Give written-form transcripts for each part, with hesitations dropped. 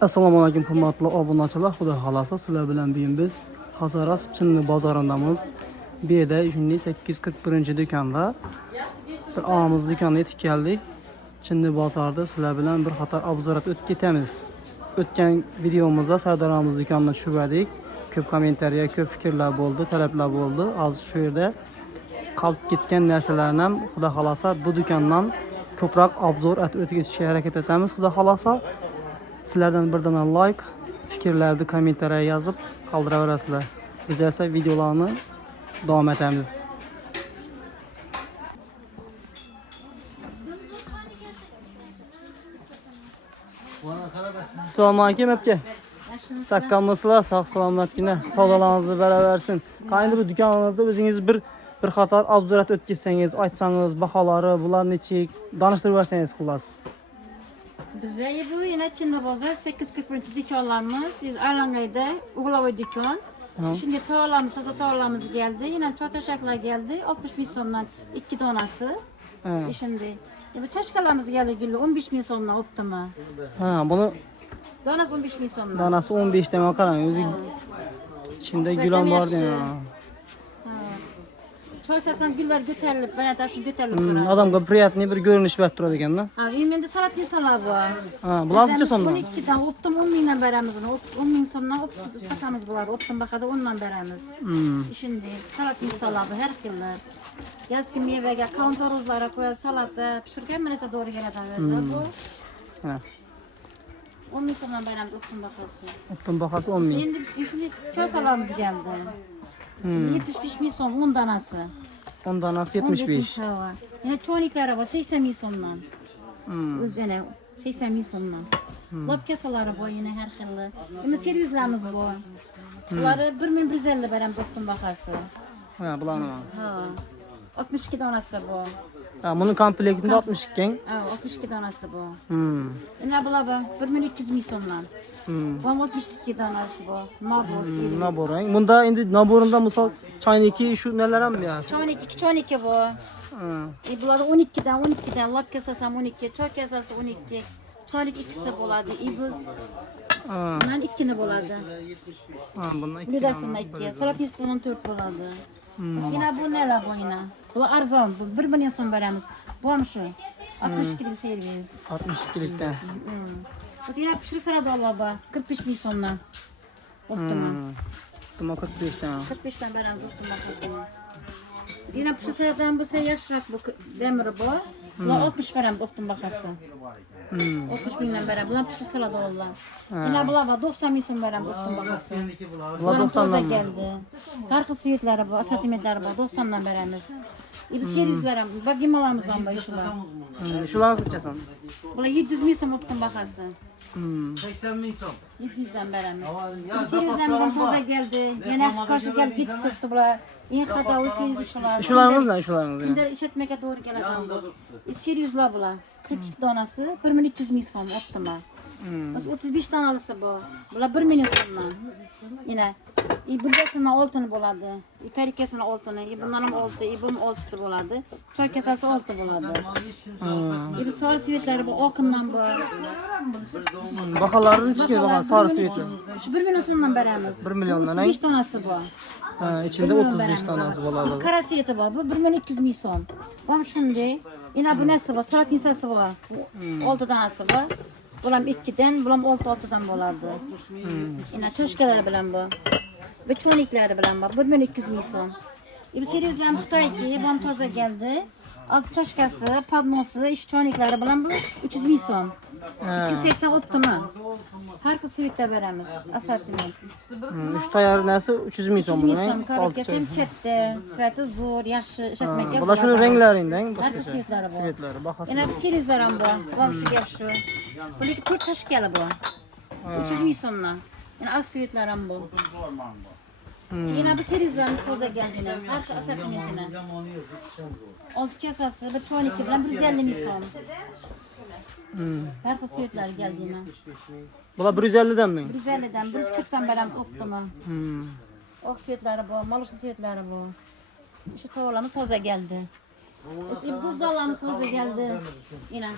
Assalomu alaykum hurmatli obunachilar. Xudo xolasa sizlar bilan bugun biz Hazaras Chinni bozorindamiz. Bu yerda shunday 841-do'konda bir og'amiz do'koniga yetib keldik. Chinni bozorida sizlar bilan bir qator obzorat o'tib ketamiz. O'tgan videomizda Sardaramiz do'konidan tushirdik. Ko'p kommentariya, ko'p fikrlar bo'ldi, talablar bo'ldi. Hozir shu yerda qolib ketgan narsalarni ham Xudo xolasa bu do'kondan ko'proq obzor o'tkazishga harakat etamiz. Xudo xolasa sizlardan birdan like, fikrlarni kommentariya yozib qoldiraverasizlar. Biz esa videolarni davom etamiz. Assalomu alaykum aka. Saqqamısızlar, sağ salomatgina, savdolarınızı berabersin. Qayndi bu dükanınızda o'zingiz bir qator obzorat o'tkazsangiz, aytsangiz, baholari, bular nechik, danıştırib verseniz xullas. Bizde bu yine Çinli bozar 841 dükkanlarımız. Biz Arlangay'da Uğlavoy dükkan. Şimdi tavalarımız, taza tavalarımız geldi. Yine çataşaklar geldi. 60 bin sondan 2 donası. Şimdi bu çaşkalarımız geldi güllü 15 bin sondan optima. Ha, bunu Donası 15 bin sondan. danası 15 deme qarang, o'zi içinde gülan var dema. Çoysasan güller göterilip, bana taşın göterilip duradi. Adamga приятный bir görünüş berib turadi ekanda. Ha, endi salat insanlar bu. Ha, bulasıca sondan. 12'den optim 10 binden beremiz onu. 10 bin sondan optim satamız bular. Optim bakada ondan beremiz. Şimdi salat insanlar bu her kıllar. Yazki meyvege, kavanozlara koyar salata, pişirken mi neyse doğru geleden verdi bu. Ha. 10 bin sondan beremiz optim bakası. Optim bakası 10 bin. Şimdi köy salamız geldi. 75 bin son 10 danası. 10 danası 75. Yine çoğunlukları var 80 bin sondan. Yine 80 bin sondan. Lopkesaları bu yine her şeyle. Yine servislerimiz bu. Bunları 1150 beremiz optim bakası. Ha, bularni. Ha. 62 danası bu. Ha, bunun komplektinde 62 iken. Ha, 62 danası bu. Yine bular bu 1200 bin sondan. Bu 62 danası bu. Nabor servis. Nabor. Bunda endi naborunda misal çayniki şu neler ham ya? Çoğunluk bu. Bunlar 12'den lap kesasam 12, çay kesası 12. Çaylık ikisi boladı. Bundan 2'ni boladı. Bundan 2. Lüdasında 2. Salatisinin 4 boladı. Yine bu neler bu yine? Bu arzon. Bu 1 milyon son veremiz. Bu hem şu. 62'lik servis. 62'likten. Bu yine pişirik sıra dolar bu. 45 bin sonuna. Optima. Optima 45'ten. 45'ten veremiz optima kasını. Yine pişirik sıradan bu yaşrak bu demir bu. Bu 60 veremiz optima bakası. 60 binden beri. Bunlar pişirik sıra dolar. Yine bunlar 90 bin son veremiz optima bakası. Bunlar 90'dan geldi. Her kız sivitleri bu, asatimetleri bu. 90'dan veremiz. Biz 700'lere bu. Bak yemalarımızdan bu işler. Şularını sıçasan. Bunlar 700 bin son optima bakası. 80 bin son. 700'den veremiz. Biz 700'lerimizden fazla geldi. Yine karşı gelip gidip tuttu bunlar. İyi kadar o 800 şular. Şularınız ne? Şularınız ne? Şimdi işletmeye doğru gelen bu. 700'ler bunlar. 42 donası 1200 bin son optima. 35 tane alısı bu. Bunlar 1 milyon sondan. Yine. Burgasına oltunu buladı. Perikesine oltunu. Bunların oltu. İbim oltusu buladı. Çay kesesi oltu buladı. İbi sarı sivitleri bu okundan bu. Bakalarını çıkıyor bakalım sarı sivitler. Şu 1 milyon sondan beremiz. 1 milyondan. 35 tanesi bu. Ha, içinde 35 tanesi buladı. Kara siviti bu. Bu 1 milyon 200 bin son. Bu şimdi. Yine bu nesi bu? Salat insası bu. Oltu tanesi bu. Bulam 2'den, bulam 6'dan boladı. Yine çaşkaları bilen bu. Ve çoğunlukları bilen bu. 1 milyon 200 bin son. Bir servisler Xitoy'ki, bam toza geldi. Altı çaşkası, padnosu, iş çoğunlukları bilen bu 300 bin son. 280 optima. Her kız sivitler veremiz. Asortiment. 3 tayarı nesi 300 bin son 300 bin bunun. son. Karab kesem kette, sifati zor, yaxşı işletmek. Bular şunun renklerinden. Her kız sivitleri bu. Sivitleri bakasın. Yine bir servisler ham bu. Bam şu yaxşı. Bu iki 4 çaşkalı bu. 300 bin sonuna. Yine ak sivitler ham bu. Yine bir servislerimiz toza geldiğine. Her kız asortimentine. 6 kesası, bir çoğunluk bilen 150 bin son. Her kız sivitler geldiğine. Bular 150'den mi? 150'den, 140'dan veremiz optima. Ok sivitleri bu, malıklı sivitleri bu. Şu tavalarımız toza geldi. Buzdolabımız toza geldi. Yine.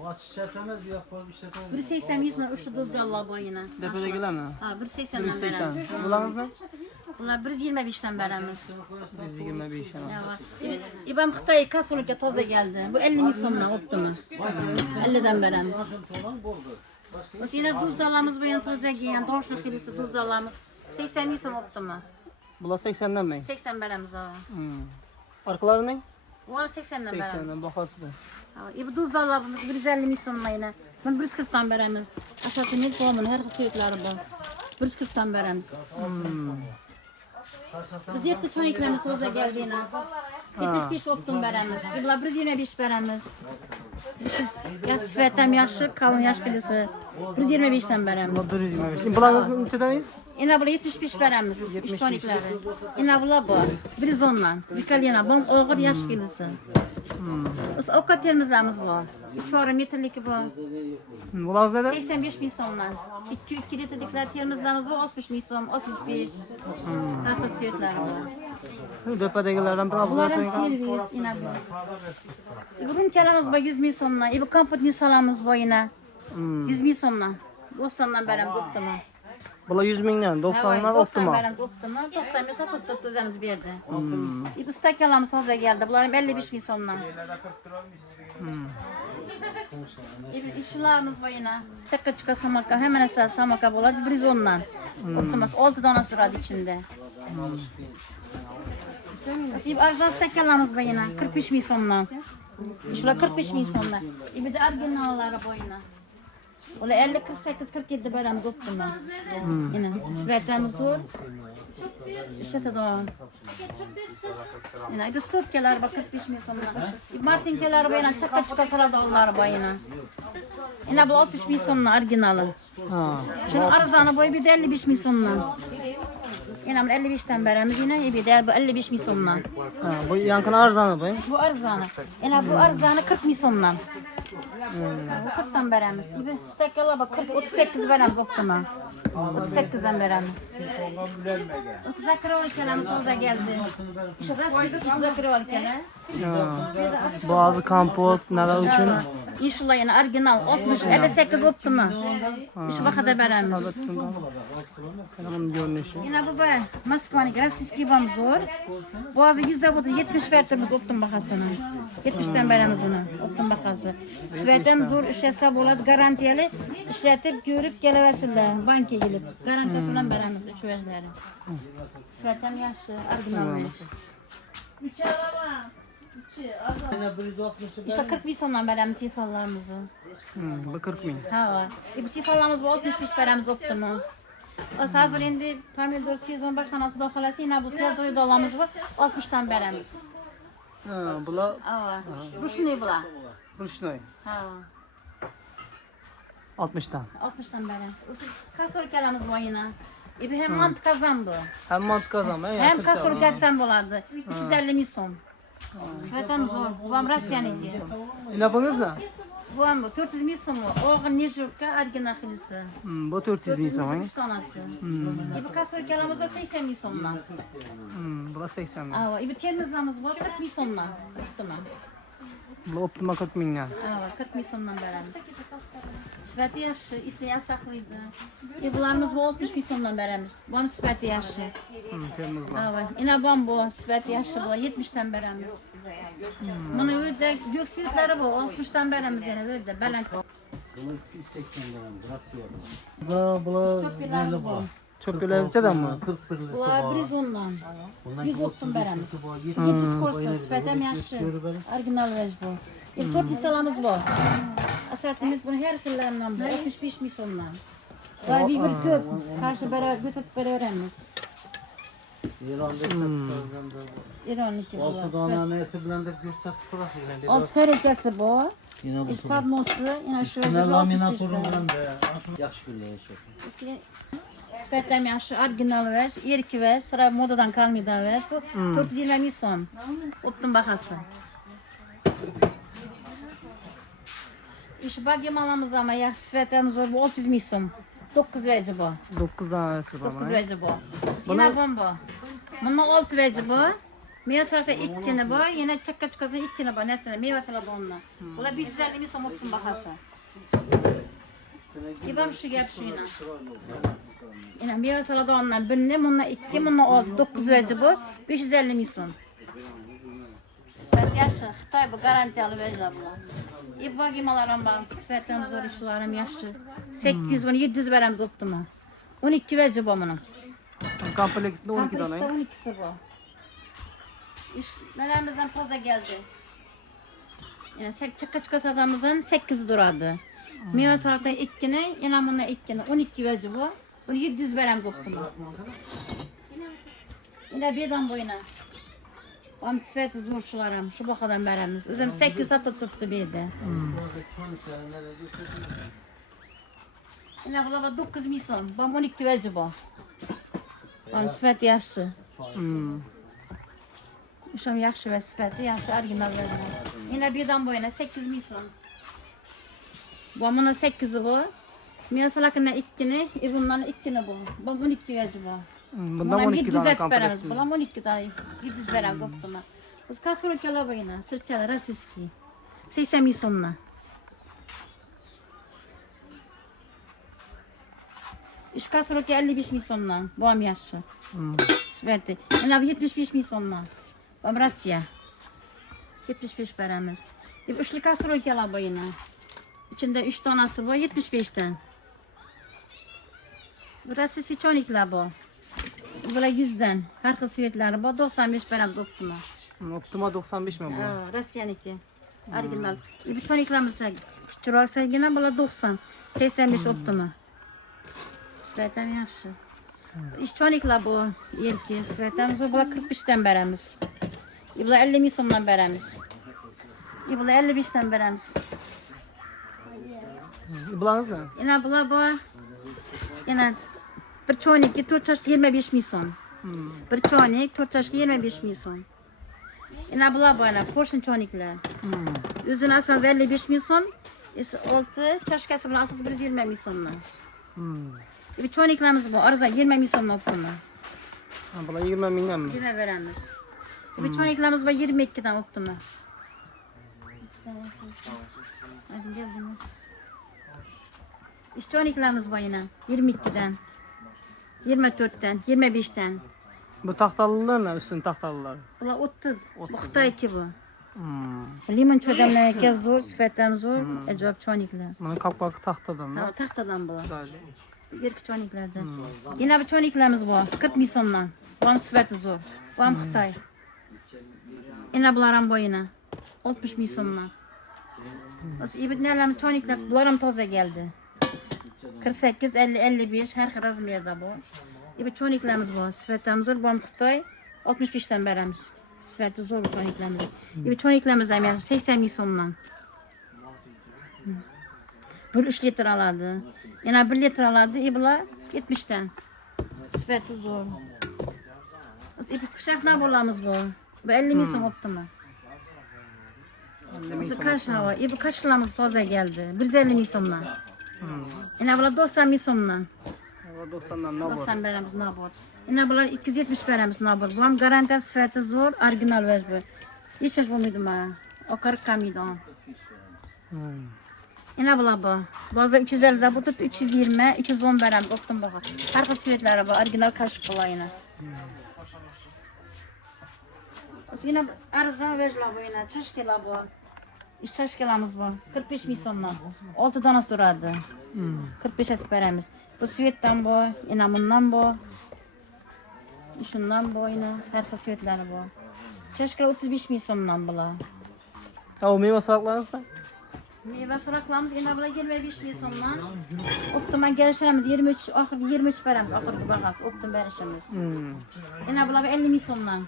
Bu aç işletemez, bir yapar bir işletemez. 180 milyon üçlü dozjallar bu yine. Tepedekiler mi? Ha 180'den 180. beremiz. Bularınız ne? Bunlar 125'ten beremiz. 125 yana. Ne var? İbam Xitay kasolukka toza geldi. Bu 50 milyondan optu mu? 50'den beremiz. Biz yine dozjallarımız bu yine toza giyen, doğuşluk kilisi dozjallarımız 80 milyon optu mu? Bular 80'den mi? 80 beremiz ha. Arkaları ne? Bu 80'den beremiz. 80'den bakası bu. Bu dozjallarımız 150 milyondan yine. Ben 140'tan beremiz. Aşağısı ne koymun her kısıkları bu. 140'tan beremiz. Biz 7 çoniklerimiz toza geldiğine. 75 optum beremiz. İbla 125 beremiz. Yaş sifatem yaşı, kalın yaş kilisi. 125'ten beremiz. Bular 125. Bularınız neçedeyiz? İna bula 75 beremiz. 3 çonikleri. İna bula bu. 110'dan. Vikalina bom oğur yaş kilisi. Biz okat yerimizlerimiz bu. 3,5 metrlik bu. Bularınız ne de? 85 milyondan. 2 litrlikler yerimizlerimiz bu. 60 milyon, 65. Hafız sütleri bu. Tepedekilerden biraz Bunların uzatmayın. servis yine bu. Bugün kelamız bu 100 milyondan. Bu kamput salamız bu yine. 100 milyondan. 90'dan beremiz optima. Bular 100 mindən, 90'dan 90 optimal. beremiz optima. 90 milyon satıp düzenimiz verdi. Bu stakelamız hoca geldi. Bunların 55 milyondan. İşçilerimiz bu yine. Çakka çıka samaka. Hemen esas samaka buladı. 110'dan. Optimas 6 donası duradu içinde. İşte arzudan stakelamız bu yine. 45 milyondan. Şurada 45 milyondan. Bir de arginaları bu yine. Ola 50 48 47 beremiz optima. Yine sivetemiz zor. İşte doğan. Yine bu stopkeler bak 45 milyondan. Martinkeler bu yine çakka çıka saladalar bu yine. Yine bu 60 milyondan arginalı. Şimdi arzanı boyu bir de 55 milyondan. Yine 55'ten beremiz yine bir de bu 55 milyondan. Bu yankın arzanı bu. Bu arzanı. Yine bu arzanı 40 milyondan. Bu 40'tan beremiz. İbi stekala bak 40 38 beremiz optima. 38'den beremiz. O zakroval kelamiz orada geldi. Şu rastlıyız zakroval kelam. Bazı kampot, neler için? İnşallah yine orijinal 60 58 optima. Şu vakada beremiz. Onun görünüşü. Yine bu böyle Moskva'nın rossiyski bam zor. Bazı yüzde bu da 70 vertimiz optum bakasını. 70'ten beremiz onu optum bakası. Svetem zor işlese boladı garantiyeli işletip görüp geleversinler banka gelip garantisinden beremiz 3 verleri. Svetem yaşlı orijinal verir. İşte 40 bin sondan beremiz tifallarımızı. Bu 40 bin. Ha var. Bu tifallarımız bu 65 beremiz optumu. O hazır indi pomidor sezon baştan altıda falası yine bu tezdoyu dolamız var 60'tan beremiz. Bula Ava. Bu şunu bula. bu şunu. Ha. 60'dan. 60'tan beremiz. Kasor kelamız var yine. İbi hem mant kazan bu. Hem mantık kazanma, Hem kasor gelsen buladı. 350 milyon. Svetem zor. Bu am Rusyan idi. Ne bunuz ne? Bu am 400 milyon mu? Oğun Nijurka Argina xilisi. Bu 400 bin sonra. 3 tanesi. İbi kasor kelamız var 80 milyondan. Bula 80 bin. Ava. İbi temizlamız var 40 milyondan. Optima. Bula optima 40 binden. Ava 40 milyondan beremiz. Sifati yaşı, isi yasaklıydı. Bunlarımız bu 60 milyondan beremiz. Bu am sifati yaşı. Temizler. Ava. Yine bam bu sifati yaşı bu 70'ten beremiz. Bunu öyle gök sivitleri bu 60'tan beremiz yani öyle belen. Bunu 280 gram, Rusya. Bula Çok birlerimiz bu. çok gülezice mi? 40 birlisi Bunlar var. 110'dan. Bundan 100 optum beremiz. 70 70 korsa sifatem yaşı. Orijinal vej bu. Çok isalamız bu. Asatimit bunu her türlerinden bu. 65 milyondan. Var bir köp. Karşı beraber götürüp beraberiz. İranlık bu. 6 tane neyse blender görsek turak. 6 terekesi bu. Yine bu. İspatnosu yine şöyle Ne laminat 65'ten. olundan da. Yaş gülle yaşıyor. Sifatem yaşı orijinal vej. Erki vej. Sıra modadan kalmıyor da vej. 420 milyon. Optum bakası. İşte bak yemamamız ama yaş sifatemiz var bu 30 milyon. 9 veci bu. 9 tanesi var. 9 veci bu. Yine bu. Bunun 6 veci bu. Meyve salata ikkini bu, yine çakka çıkasın ikkini bu. Nesine meyve salata onunla. Bula 550 milyon optum bakası. İbam şu gap şu yine. Yine meyve salata onunla birini, bununla iki, bununla 6, 9 veci bu. 550 milyon. Sifat yaşı, Xitay bu garantiyalı veciler bu. İbba gimalarım var, sifatlarım zor işlerim yaşı. 800, 700 veremiz optuma. 12 veci bu bunun. Kompleksli 12 Kompleksde tane. 12'si bu. İşlerimizden fazla geldi. Yani çakka çıka satamızın 8'i duradı. Meyve salata ikkini, yine bununla ikkini. 12 veci bu. Bunu 700 veremiz optuma. Yine birden boyuna. Am sifati zor şularım, şu bakadan veremiz. Özüm 800 satı tuttu bir de. Yine bu 9 milyon, bam 12 veci bu. Am sifati yaşı. Şam yaxşı ve sifati yaxşı orijinal verilgan. Yine birden boyuna 800 milyon. Bu bunun 8'i bu. Miyasalakına ikkini, bundan ikkini bu. Bu 12 veci bu. Bundan 12 tane kompleksli. veremiz. Bulam 12 tane 700 veremiz optuma. Biz kaç soru kala boyuna sırçalı rasiski. 80 milyonla. İş kaç soru 55 milyonla. Bu am yaşı. Sifati. Yani 75 milyonla. Bu am Rusya. 75 veremiz. Üçlü kaç soru kala boyuna. İçinde 3 tanesi bu 75'ten. Burası siçonikla bu. Böyle 100'den. Her kısmetleri bu 95 veremiz optuma. Optima 95 mi bu? Rusya'nınki. Orijinal. Bir çoniklamız küçük yine böyle 90. 85 optuma. Sifatam yaxşı. İş çonikla bu yerki. Sifatamız o böyle 45'ten veremiz. Bu 50 milyondan veremiz. Bu 55'ten veremiz. Bulanız ne? Yine bu yine bir çonik 4 çeşit 25 milyon. Bir çonik 4 çeşit 25 milyon. Yine bu yine porsiyon çonikler. Özünü asaz 55 milyon. 6 çeşkesi bile asaz 120 milyonla. Bir çoniklerimiz bu. Arıza 20 milyonla optuma. Bula 20 milyon mu? 20 veremiz. Bir çoniklerimiz bu 22'den optuma. Hadi geldim. İş çoniklerimiz var yine 22'den. 24'ten, 25'ten. Bu tahtalılar ne? Üstün tahtalılar. Bula 30. Bu Xitay ki bu. Hmm. Limon çödemlemekte zor, sifatam zor. Ecevap çonikler. Bunun kapağı tahtadan Ha, da. tahtadan bu. Sadece. Yerki çoniklerden. Yine bu çoniklerimiz var. 40 milyondan. Bu am sifati zor. Bu am Xitay. Yine bularım boyuna. 60 milyondan. İbit nelerimiz çonikler. Bularım toza geldi. 48, 50, 55 her razmerde bu. İbit çoniklerimiz var. Sifatam zor. Bu am Xitay. 65'ten veremiz. Sifati zor bu çoniklerimiz. İbit çoniklerimiz hem 80 milyondan. Bir 3 litre aladı. Yine 1 litre aladı. İbla 70'ten. Sifati zor. İbit kuşaklar bolamız bu. Bu 50 milyon optuma. Biz kaç hava. İbit kaşkılarımız toza geldi. 150 milyondan. Yine bula 90 milyondan. 90'dan ne var? 90 veremiz nabor. Yine bunlar 270 veremiz nabor. Bu hem garanti sifati zor. Orijinal vez bu. Hiç hoş bulmadım ha. O 40 kamıydı o. Yine bula bu. Bazı 350'de bu tut 320, 310 veremiz. Optum baka. Her kısmetleri bu. Orijinal kaşık bula yine. Yine arıza vezla bu yine. Çeşkela bu. İş çeşkelamız bu. 45 milyondan. 6 tane duradı. 45 et veremiz. Bu sivetten bu. Yine bundan bu. Şundan bu yine. Her sivetleri bu. Çeşkela 35 milyondan bula. Ha o meyve salaklarınız da? Meyve salaklarımız yine bula 25 milyondan. Optuma gelişlerimiz 23, ahır 23 veremiz. Ahır bakası. Optum verişimiz. Yine bula 50 milyondan.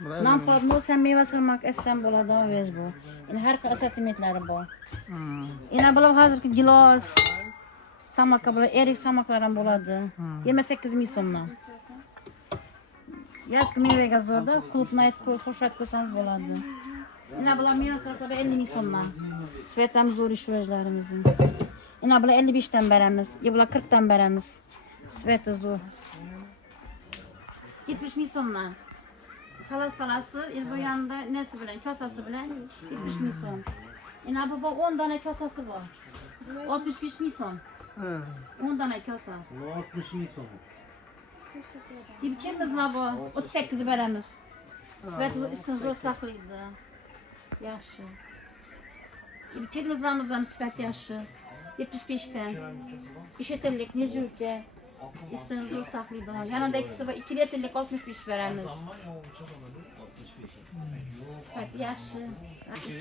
Nampar no sen meyve salmak esen buladı o vez bu. Yine her asortimentleri bu. Yine bula hazırki gilas, samak bula erik samaklarım buladı. 28 milyondan. Yazkı meyve gazorda kulüpne et hoşat koysanız buladı. Yine bula meyve salakları 50 milyondan. Svetam zor iş vezlerimizin. Yine bula 55'ten veremiz. Bula 40'tan veremiz. Sveta zor. 70 milyondan. salası, bu yanında nesi bilen, kasası bilen 70 mil son. Yine bu 10 tane kasası var. 65 mil son. 10 tane kasa. 60 mil sonu. Dibkimiz la bu, 38 veremiz. Svetli için zor saklıydı. Yaxşı. Dibkimizlerimizden svet yaxşı. 75'ten. İşetirlik, necürke. İçin zor saklıydı. Yanında ikisi var, 2 litrlik 65 veremiz. Svet yaxşı.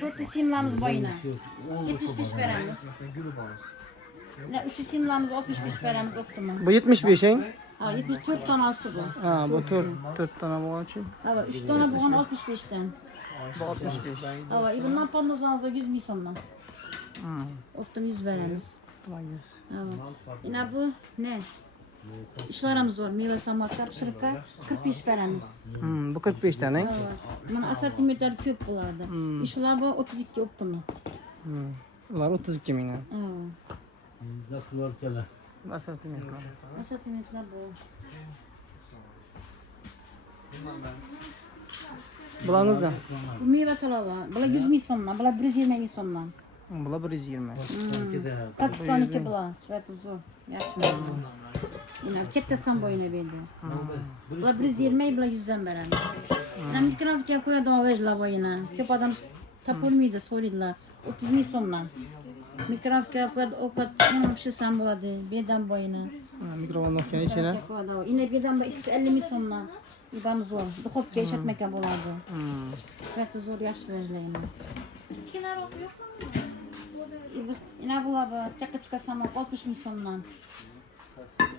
4 simlamız boyuna. 75 veremiz. 3 simlamız 65 veremiz optimum. Bu 75'in. Ha, 74 tanesi bu. Ha, bu 4 tane bu için. Ha, 3 tane buğan 65'ten. Bu 65. Ha, bundan pamuzlarımızda 100 mil sonuna. Optim 100 veremiz. Tamam 100. Ha, yine bu ne? İşlerimiz var. Meyve samaklar, pişirikler 45 veremiz. Bu 45 tane. Ha, bunun asortimentleri köp bulardı. İşler bu 32 optim. Ular 32 ming. Ha, Zaklar kele. Asortimentlar. asortimentler bu. Bularınız ne? Bu meyve salalar. Bula 100 mil sonuna, bula 120 mil sonuna. Bular 120. Pakistan'daki bula, sveti zor. Yaxşı. Yine kette san boyuna belli. Bula 120, bula 100'den veremiz. Yine mikrofonka koyar da ağaçla boyuna. Köp adam tapılmıydı, soruyorlar. 30 mil sonuna. Mikrofonka koyar o kadar bir şey san buladı, birden boyuna. Mikrofonun içine içine. Yine birden boyuna 250 mil sonuna. İbam zor. Duhopka işletmekle buladı. Sveti zor, yaxşı verirler yine. Yine bula çakıçka samak 60 mil sonuna.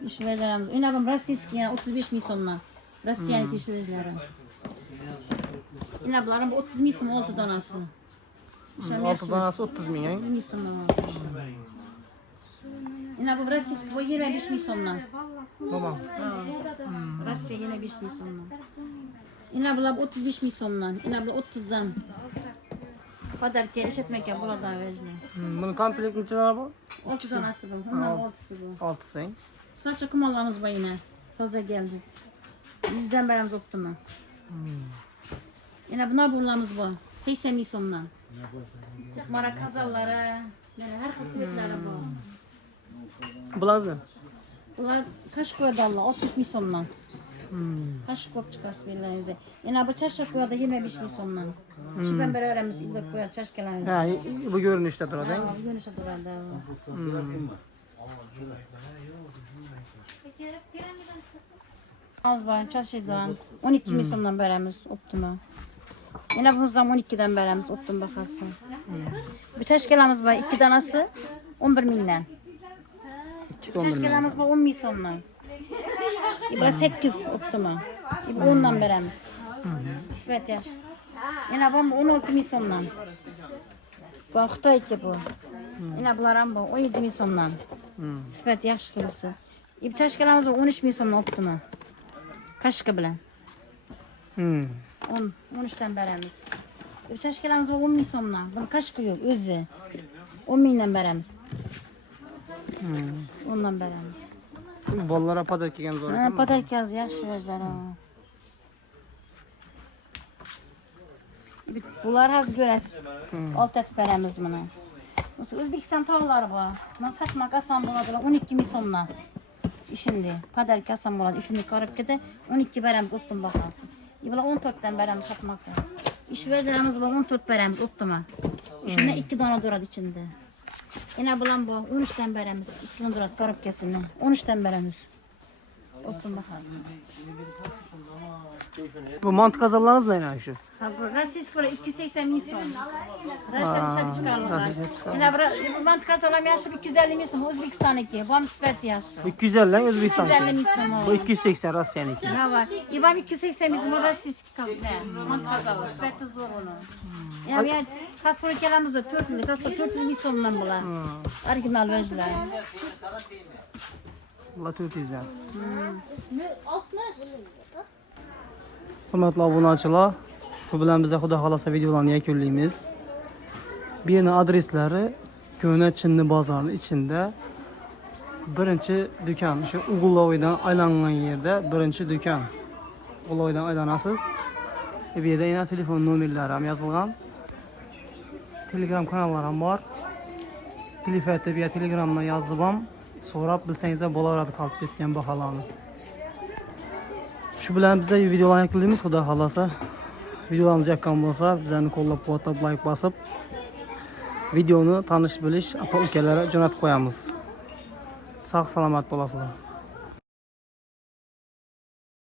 İş verirler. Yine bu Rossiyski yani 35 mil sonuna. Rossiyanki iş verirler. Yine bunların bu 30 mil sonuna 6 tanesi. 6 tanesi 30 ming. 30 mil sonuna. Yine bu Rossiyski bu 25 mil sonuna. Tamam. Rossiya yine 5 mil sonuna. Yine bunlar 35 mil sonuna. Yine bu 30'dan. Kadar ki işletmekle burada verirler. Bunun komplekt neçe tane bu? 6 tanesi bu. Bunlar 6'sı bu. 6'sı. Snapça kumallarımız var yine. Taze geldi. 100'den veremiz optima. Yine bunlar burlarımız var. 80 mil sonuna. Mara kazavları, her kısmetleri var. Bularınız ne? Bunlar kaş koydu Allah 60 mil sonuna. Kaş koyup çıkası belirlerinize. Yine bu çarşaf koydu 25 mil sonuna. Şipen beri öğrenmiş ilde koyar çarşkelerinize. Ha, bu görünüşte durur değil mi? Yönüşe durardı. Az var çarşıdan 12 mil sonundan veremiz optima. Yine bundan 12'den veremiz optim bakası. Bir çarşkelerimiz var 2 tanesi 11 milden. İkisi 11 ming. Çarşkelerimiz var 10 mil sonundan. İbra 8 optima. İbra 10'dan veremiz. Svet yaş. Yine bu 16 mil sonundan. Bu Xitoy ki bu. Yine bunlar bu 17 mil sonundan. Svet yaxşı kılısı. İbra çarşkelerimiz var 13 mil sonundan optima. Kaşkı bilen. 13'ten veremiz. Çaşkelerimiz var 10 mil sonuna. Bunun kaşkı yok özü. 10 milden veremiz. Ondan veremiz. Bollara padar kelgan zor. Ha, padarkaz yaxşı verirler ha. Bular haz görəsiz. Alt et veremiz bunu. Özbekistan tağları var. Bunu satmak asan buladılar 12 mil sonuna. Şimdi padarkaz asan buladı. Üçünü karıp gidi 12 veremiz optum bakasın. Bunlar 14'ten veremiz satmakta. İş verdilerimiz var 14 veremiz optuma. Şimdi 2 tane durad içinde. Yine bulan bu 13'ten veremiz. 2 tane durad karıp kesinle. 13'ten veremiz. Optum bakasın. Bu mant kazalarınız ne yani şu? Ha bu Rossiyski böyle 280 mil son. Rossiya dışarı çıkarırlar. Yine bu bant kazalam yaşı 250 mil son. Özbekistan'daki. Bu spet yaşı. 250 lan Özbekistan. 250 mil son. Bu 280 Rusya'nınki. Ne var? İbam 280 mil son. Rossiyski kaldı. Bant kazalı. Speti zor onu. Yani kasfırkelamızda 400 mil sonundan bular. Orijinal vericiler. Allah 400 lira. Ne? 60. Hurmatli obunachilar, shu bilan biza xudo xolasa videolarni yakunlaymiz. Bu yerning adreslari Ko'na Chinni bozori ichida birinchi do'kon, o'sha Uguloydan aylangan yerda birinchi do'kon. Uguloydan aylanasiz. Bu yerdə yine telefon nömrələri ham yazılgan. Telegram kanallarım var. Telefette bir Telegramdan yazıbam. Sonra bilseniz de bolardı kalp etken bahalarını. Şu bilen bize videolarını eklediğimiz Xudo xolasa. Videolarımız yakın olsa bizlerini kollab quvvatlab like basıp videonu tanış biliş apa ülkelere jo'natib qo'yamiz. Sağ salamat bo'lasizlar.